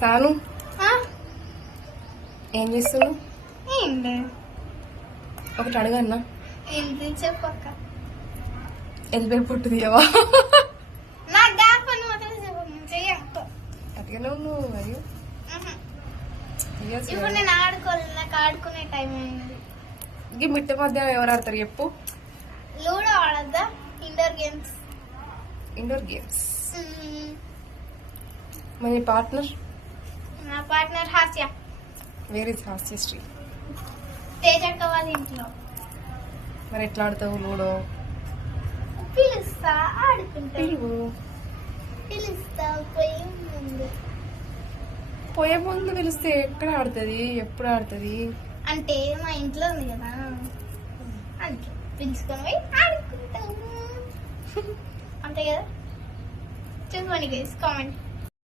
సాను ఏం చేస్తున్నావు? ఒకటి అడగన్నా, ఏంటి చెప్పక్క? ఎల్లిపోయి పుట్టు తీయవా? అదిగానే ఉన్నావు మరి. ఇప్పుడు నేను ఆడుకోవాలి, నాకు ఆడుకునే టైం అయింది. ఈ మిట్ట మధ్యాహ్నం ఎవరు ఆడతారు చెప్పు? లూడో ఆడద్దా? Indoor games. Indoor games. మరి పార్ట్నర్? నా partner Hasya. Where is Hasyasri? తేజక్క వాళ్ళ ఇంట్లో. మరి ఎట్లా ఆడతావు లూడో? పిలుస్తా, ఆడుకుంటా. పిలుస్తా పోయే ముందు పిలిస్తే ఎక్కడ ఆడుతుంది, ఎప్పుడు ఆడుతుంది? అంటే మా ఇంట్లో ఉంది కదా, అంటే పిలుచుకొని పోయి ఆడుకుంటాం అంతే కదా. చూసుకోండి గైస్, కామెంట్.